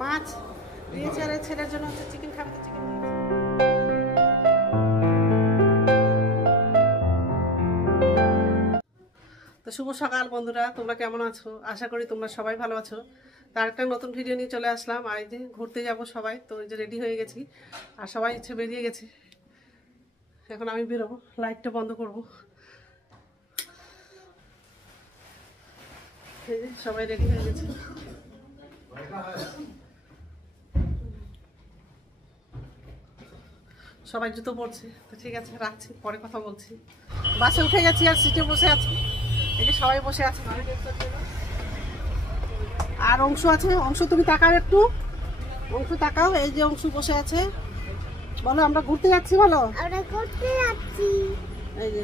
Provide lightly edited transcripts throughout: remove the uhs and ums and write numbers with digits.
মাছ দিয়েছে আর ছেলের জন্য হচ্ছে চিকেন খাবে তো চিকেন। তো শুভ সকাল বন্ধুরা, তোমরা কেমন আছো? আশা করি তোমরা সবাই ভালো আছো। তার একটা নতুন ভিডিও নিয়ে চলে আসলাম। আর এই যে ঘুরতে যাব সবাই, তো এই যে রেডি হয়ে গেছি আর সবাই ইচ্ছে বেরিয়ে গেছে। এখন আমি বেরোবো, লাইটটা বন্ধ করবো। এই যে সবাই রেডি হয়ে গেছে। সবাই জুতো পড়ছে, তো ঠিক আছে রাখছি, পরে কথা বলছি। বাসে উঠে গেছি আর সিটে বসে আছি। এই যে সবাই বসে আছে আর অংশ আছে। অংশ তুমি তাকাও একটু, অংশ তাকাও। এই যে অংশ বসে আছে। বলো আমরা ঘুরতে যাচ্ছি, বলো আমরা ঘুরতে যাচ্ছি। এই যে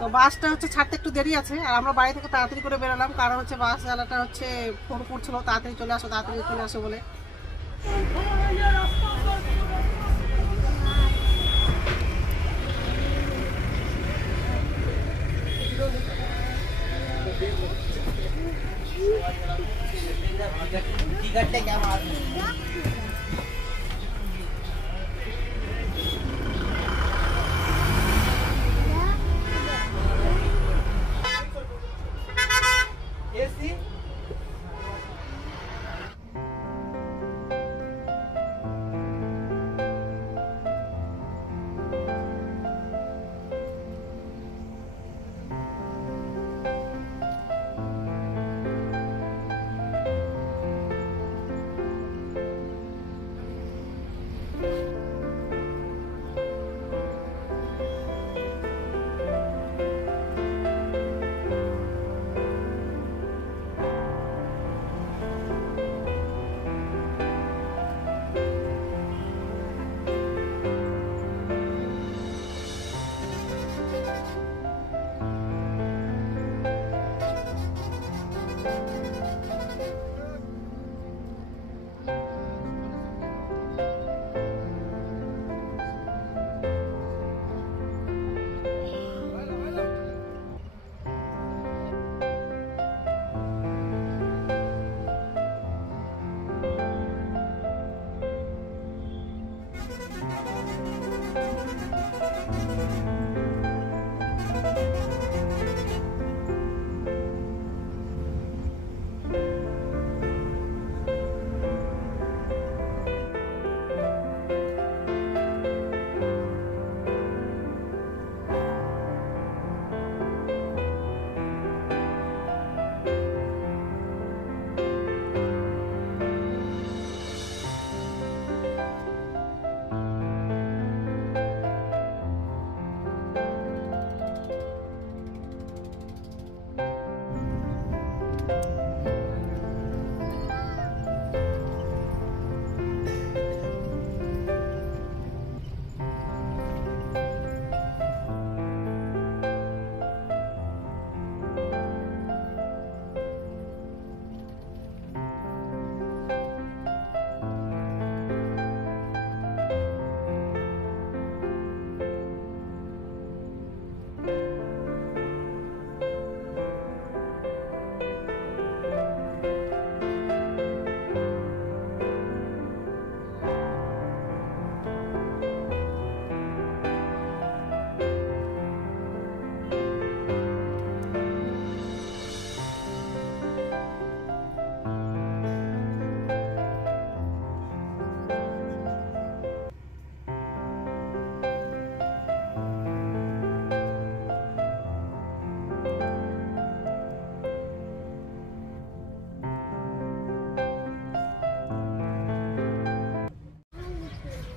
তো বাসটা হচ্ছে ছাড়তে একটু দেরি আছে আর আমরা বাড়ি থেকে তাড়াতাড়ি করে বেরোলাম, কারণ হচ্ছে বাস চালাটা হচ্ছে ফোন করছিল তাড়াতাড়ি চলে আসো তাড়াতাড়ি চলে আসো বলে।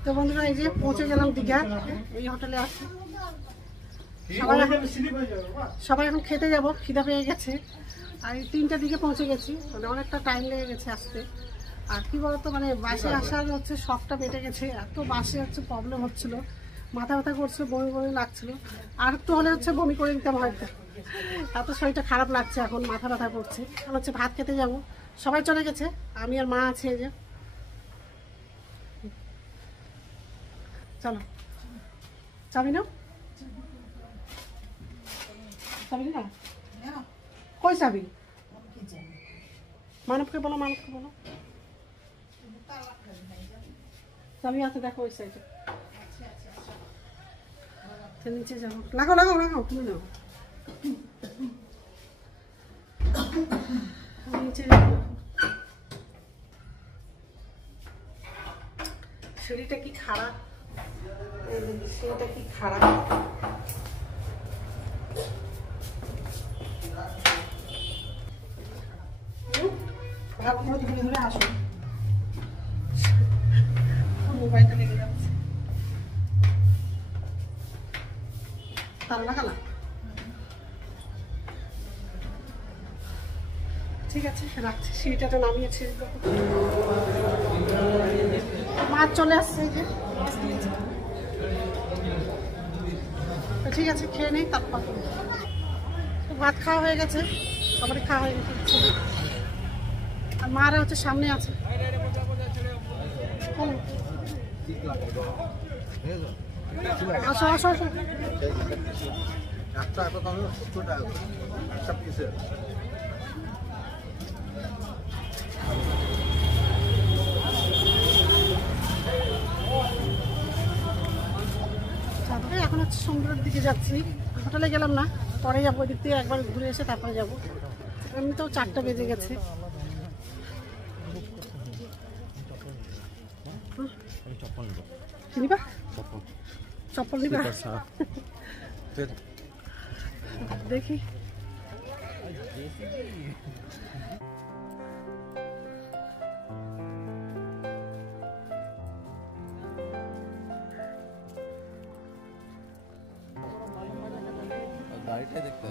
তো বন্ধুরা এই যে পৌঁছে গেলাম দীঘা, এই হোটেলে আছি। সবাই এখন খেতে যাব, খিদা পেয়ে গেছে। আর এই 3টার দিকে পৌঁছে গেছি, মানে অনেকটা টাইম লেগে গেছে আসতে। আর কি বলতো, মানে বাসে আসার হচ্ছে শখটা বেটে গেছে, এত বাসে হচ্ছে প্রবলেম হচ্ছিল, মাথা ব্যথা করছে, বমি বমি লাগছিল। আর একটু হলে হচ্ছে বমি করে দিতাম হয়তো, এত শরীরটা খারাপ লাগছে, এখন মাথা ব্যথা করছে। এখন হচ্ছে ভাত খেতে যাব, সবাই চলে গেছে, আমি আর মা আছে। এই যে চলো, চাবি নাও, চাবি না কই যাবি? মানবকে বলো, মানবকে বলো। চাবি আছে দেখো ওই সাইডে। নিচে যাবো। লাগাও লাগাও লাগাও, তুমি নাও। নিচে যাবো। সিঁড়িটা কি খারাপ, সিঁড়িটা কি খারাপ। হাতগুলো ধরে ধরে আসো, মোবাইলটা লেগে যাচ্ছে। তার লাগালা? ঠিক আছে রাখছি, সিঁড়িটাতে নামিয়েছি। মাছ চলে আসছে, এই যে ঠিক আছে খেয়ে নেই, তারপর ভাত খাওয়া হয়ে গেছে, সবারই খাওয়া হয়ে গেছে। আর মারা হচ্ছে সামনে আছে। আসো আসো আসো। এখন হচ্ছে সমুদ্রের দিকে যাচ্ছি, হোটেলে গেলাম না, পরে যাবো। ওই দিক থেকে একবার ঘুরে এসে তারপরে যাবো। এমনিতেও 4টা বেজে গেছে। নিবা চপ্পল নিবা? দেখি গাড়িটাই দেখতে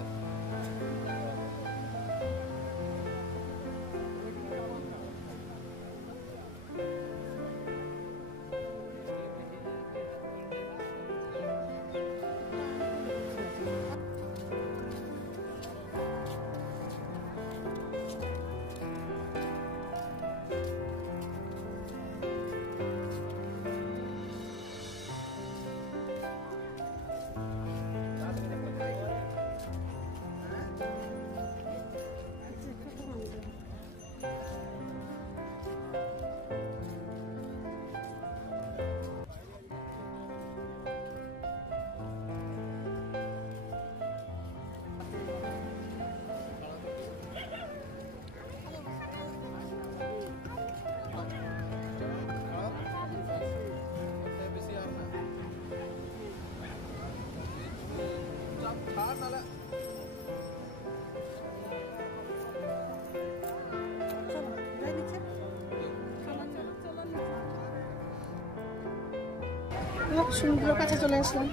সমুদ্রের কাছে চলে আসলাম।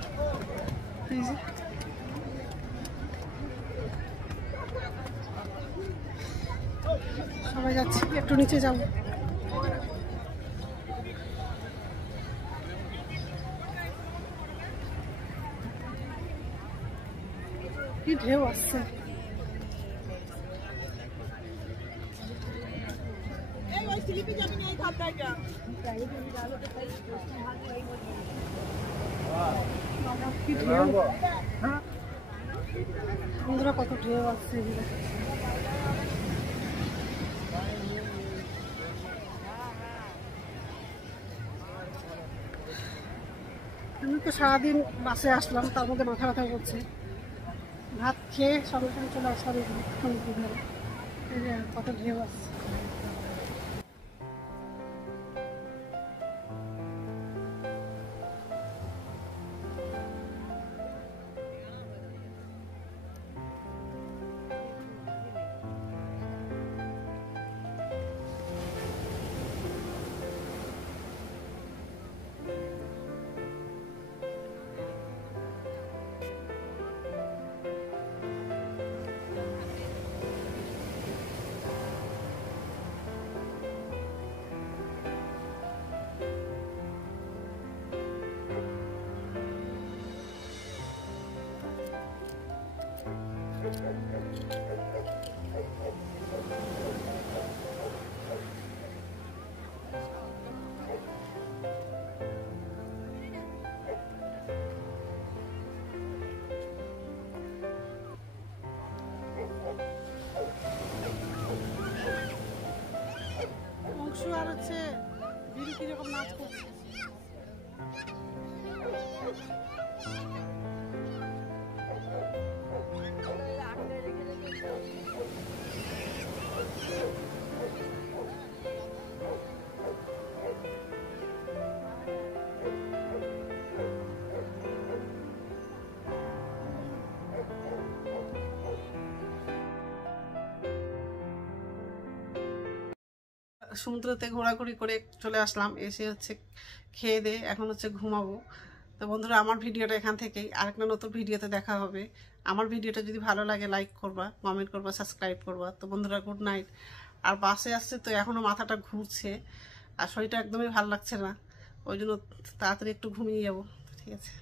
এই যে সবাই যাচ্ছি, একটু নিচে যাবো। কি ঢেউ আসছে। বন্ধুরা কত ঢেউ আসছে। আমি তো সারাদিন বাসে আসলাম, তার মধ্যে মাথা ব্যথা করছে। ভাত খেয়ে সঙ্গে সঙ্গে চলে আসলাম সমুদ্র ধারে। এই যে কত ঢেউ আসছে। আর হচ্ছে বিড়ি কিরকম নাচ করছে। সমুদ্রতে ঘোরাঘুরি করে চলে আসলাম, এসে হচ্ছে খেয়ে দিয়ে এখন হচ্ছে ঘুমাবো। তো বন্ধুরা, আমার ভিডিওটা এখান থেকেই, আরেকটা নতুন ভিডিওতে দেখা হবে। আমার ভিডিওটা যদি ভালো লাগে লাইক করবা, কমেন্ট করবা, সাবস্ক্রাইব করবা। তো বন্ধুরা, গুড নাইট। আর বাসে আসছে তো এখনও মাথাটা ঘুরছে আর শরীরটা একদমই ভালো লাগছে না, ওই জন্য তাড়াতাড়ি একটু ঘুমিয়ে যাবো। ঠিক আছে।